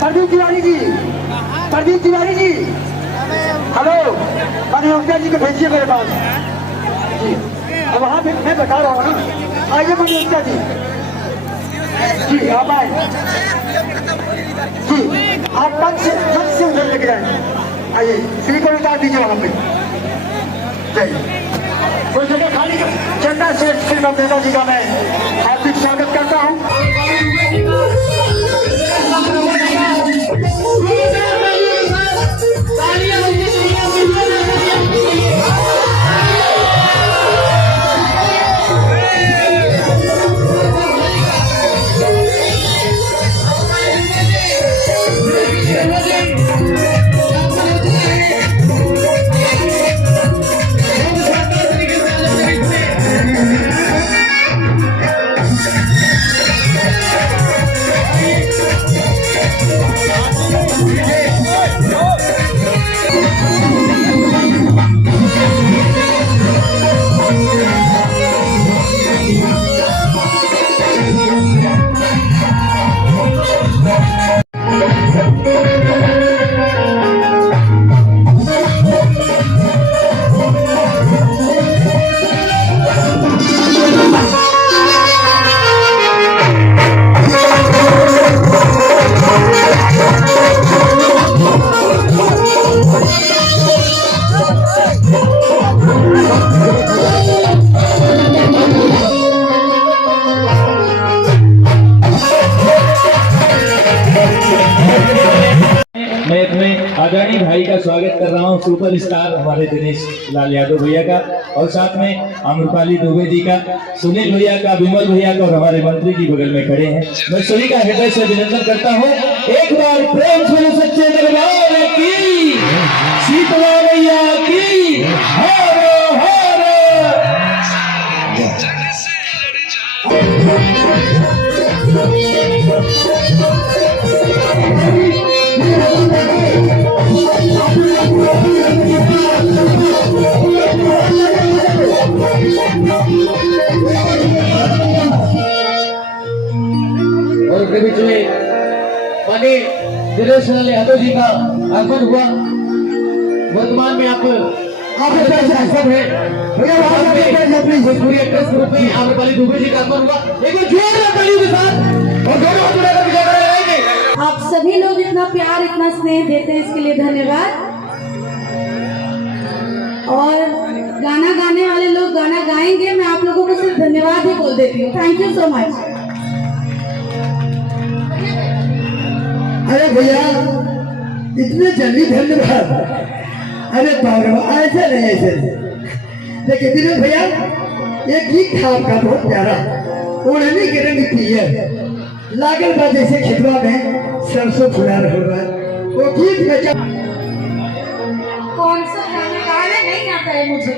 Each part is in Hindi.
प्रदीप तिवारी जी, प्रदीप तिवारी जी, हेलो, माननीय मुखिया जी को भेजिए मेरे पास जी। अब वहाँ पे मैं बता रहा हूँ ना, आइए माननीय मुखिया जी, जी आप आए जी, आप पद से उधर लेके जाए, आइए श्री को उतार दीजिए वहाँ पे। कोई जगह खाली चंदा से श्री बमदेवा जी का मैं हार्दिक स्वागत करता हूँ। आदरणीय भाई का स्वागत कर रहा हूँ, सुपर स्टार हमारे दिनेश लाल यादव भैया का, और साथ में अमृपाली दुबे जी का, सुनील भैया का, विमल भैया का, और हमारे मंत्री जी बगल में खड़े हैं। मैं सभी का हृदय से अभिनंदन करता हूँ। एक बार प्रेम से सच्चे दरबार की, शीतला भैया की हर हर। और उसके बीच में माननीय दिनेश लाल यादव जी का आगमन हुआ। वर्तमान में आप सब है भोजपुरी एक्ट्रेस ग्रुप में अमृपाली दुबे जी का आगमन हुआ। एक जोरदार तालियों के साथ और दोनों हाथ उठाकर विजय कराएंगे। आप सभी लोग इतना प्यार इतना स्नेह देते हैं, इसके लिए धन्यवाद। और गाना गाने वाले लोग गाना गाएंगे, मैं आप लोगों को सिर्फ धन्यवाद ही बोल देती हूँ। Thank you so much. अरे भैया इतने जल्दी धन्यवाद, अरे बाबा ऐसे नहीं, ऐसे नहीं। देखिए दिनेश भैया एक गीत था आपका बहुत प्यारा, ओढ़नी के रंग पियर लागल बा जैसे खेतवा में सरसों फुला रहा है, वो गीत में कौन सा गाना नहीं आता है मुझे।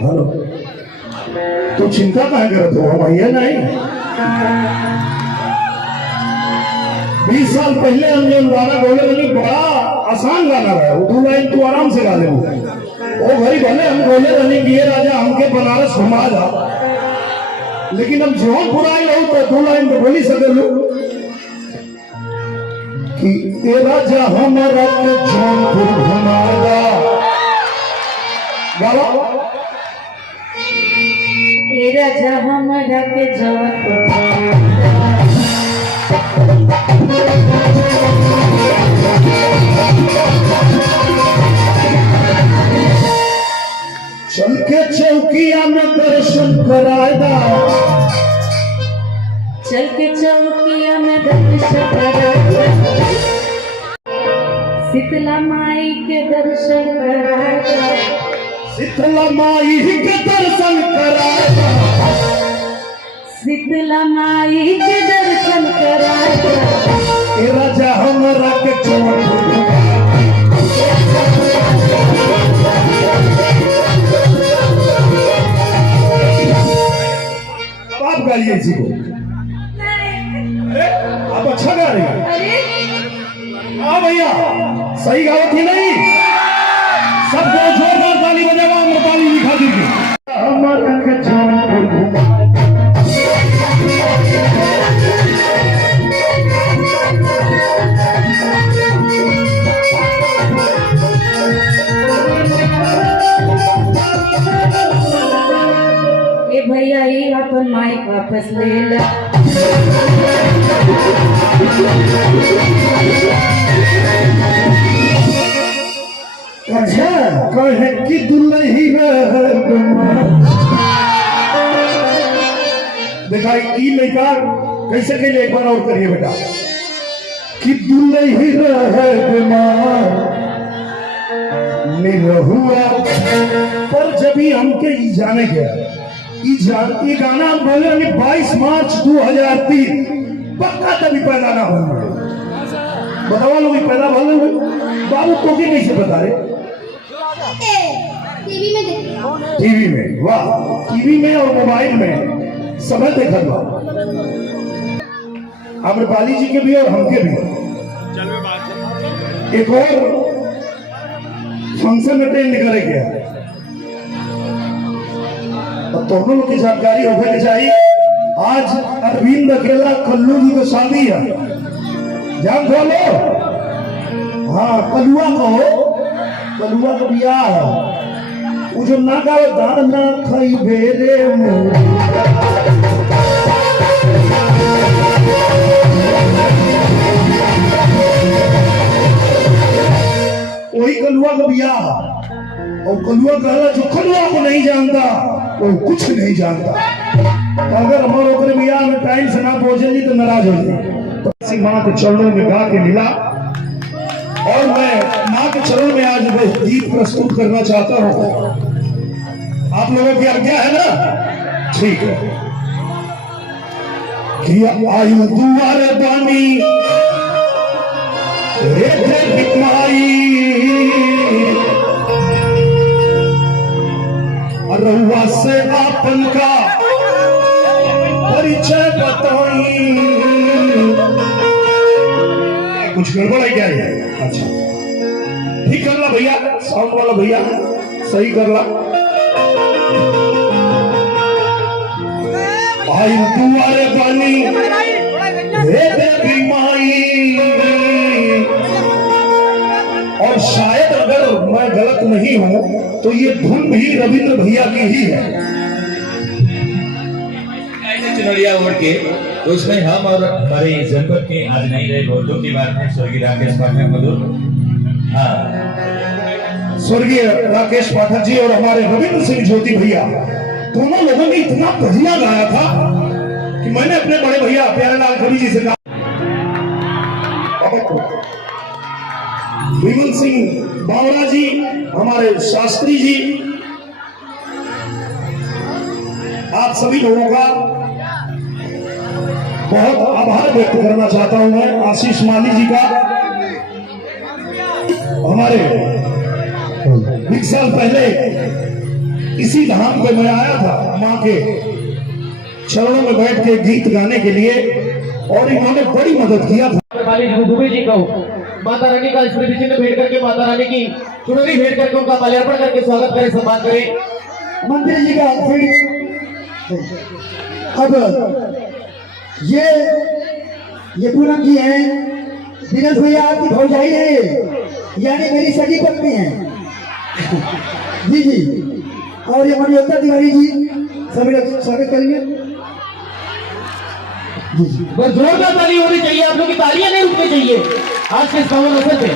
हेलो, तो चिंता कहाँ करते हो भैया? नहीं 20 साल पहले हम जो गाना बोले बनी बड़ा आसान गाना रहा, वो 2 लाइन तू आराम से गा ले। वो भाई भले हम बोले बनी ये राजा हमके बनारस घुमा जा, लेकिन हम जौनपुर आए रहो तो 2 लाइन तो बोली सके कि ये राजा हमारा जौनपुर घुमा जा। गाओ राजा हमारा के जौनपुर, चल के चौकिया में दर्शन कराएगा, चल के चौकिया में दर्शन कराएगा, शीतला माई के दर्शन कराएगा, शीतला माई के दर्शन कराएगा, शीतला माई के दर्शन कराएगा। ए राजा हमारा के जौनपुर, आप गाइए जी को। अरे आप अच्छा गा रही हैं। हाँ भैया सही गाओ थी नहीं, सबको जोरदार ताली बजाओ। अपन माइक वापस ले ला। अच्छा कहे कि दुल्ही देखा ई लड़का कैसे कहले, एक बार और करिए बेटा। कि दुल्ही रहे बीमार निरहुआ पर जब ही हमके ई जाने गया ये गाना हम बोले 22 मार्च 2003 पक्का तभी पैदा ना हो बतावा लोग पैदा भले हुए बाबू तो की कैसे बता रहे टीवी में वाह टीवी में और मोबाइल में समय देखा हुआ आम्रपाली जी के भी और हमके भी। एक और फंक्शन अटेंड करे गया और दोनों लोग की जानकारी होने के चाहिए। आज अरविंद अकेला कल्लू जी को शादी है जान थो लो। हाँ कलुआ का बियाह है वो जो ना गावे दाना खाई भेरे वही कलुआ का बियाह और कलुआ कहला जो कलुआ को नहीं जानता वो कुछ नहीं जानता। तो अगर हमारे ओकरे बियाह में टाइम से ना पहुंचेगी तो नाराज हो जाएगी। माँ के चरणों में गा के मिला और मैं माँ के चरणों में आज गीत प्रस्तुत करना चाहता हूँ। आप लोगों की आज्ञा है ना? ठीक है। आयु दुआरे बानी रउआ से आपन का परिचय बताई। कुछ गड़बड़ है क्या ये? अच्छा ठीक कर ला भैया, साउंड वाला भैया सही कर ला। आई दुआरे बानी हे देवी माई। और शायद अगर मैं गलत नहीं हूं तो ये धुन भी रविंद्र भैया की ही है। चुनरिया ओढ़ के तो उसमें हम और हमारे जनपद के आज नहीं रहे बहुतों की बात है स्वर्गीय राकेश पाठक मधुर। हाँ स्वर्गीय राकेश पाठक जी और हमारे रविंद्र सिंह ज्योति भैया दोनों लोगों ने इतना बढ़िया गाया था कि मैंने अपने बड़े भैया प्यारेलाल कवि जी से कहा विमल सिंह बावड़ा जी हमारे शास्त्री जी आप सभी लोगों का बहुत आभार व्यक्त करना चाहता हूं मैं। आशीष माली जी का हमारे 20 साल पहले इसी धाम पे मैं आया था माँ के चरणों में बैठ के गीत गाने के लिए और इन्होंने बड़ी मदद किया था। दुबे जी को माता रानी का स्मृति चिन्ह भेंट करके माता रानी की चुनरी भेंट करके उनका माल्यार्पण करके स्वागत करें सम्मान करें मंत्री जी का। अब ये पूनम जी हैं दिनेश भैया आपकी भौजाई है यानी मेरी सगी पत्नी है जी जी। और ये मनोता तिवारी जी सभी लोग स्वागत करेंगे। बस जोरदार ताली होनी चाहिए, आप लोग की तालियां नहीं रुकनी चाहिए आज के इस पावन अवसर पे।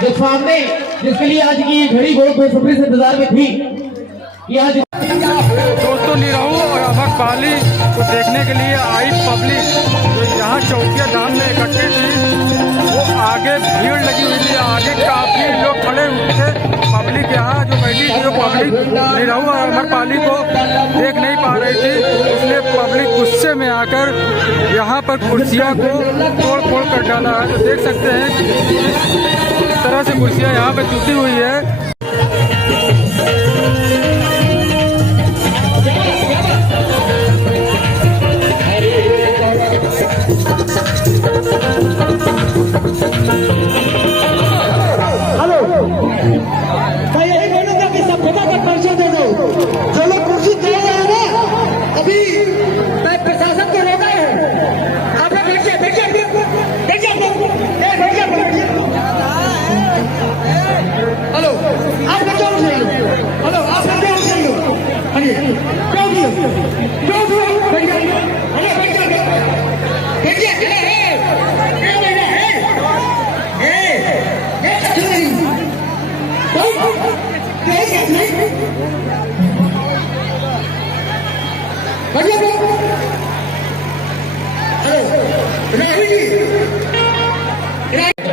जो सामने जिसके लिए आज की ये घड़ी बहुत बेसब्री से इंतजार में थी कि आज दोस्तों निरहू और अमरपाली को देखने के लिए आई पब्लिक जो यहाँ चौकिया धाम में इकट्ठी थी वो आगे भीड़ लगी हुई थी। आगे काफी लोग खड़े हुए थे। पब्लिक यहाँ जो बैठी थी वो पब्लिक निरहू और अमरपाली को देख नहीं पा रही थी, इसलिए पब्लिक गुस्से में आकर यहाँ पर कुर्सियाँ को तोड़ फोड़ कर डाला है। तो देख सकते हैं किस तरह से कुर्सियाँ यहाँ पर टूटी हुई है। मैं यही बोलूंगा कि सब जगह का परिचय दे दो। जो लोग कुर्सी दे रहे हैं ना अभी मैं प्रशासन को रोका है। आप लोग बैठिए बैठिए बैठिए। Hello right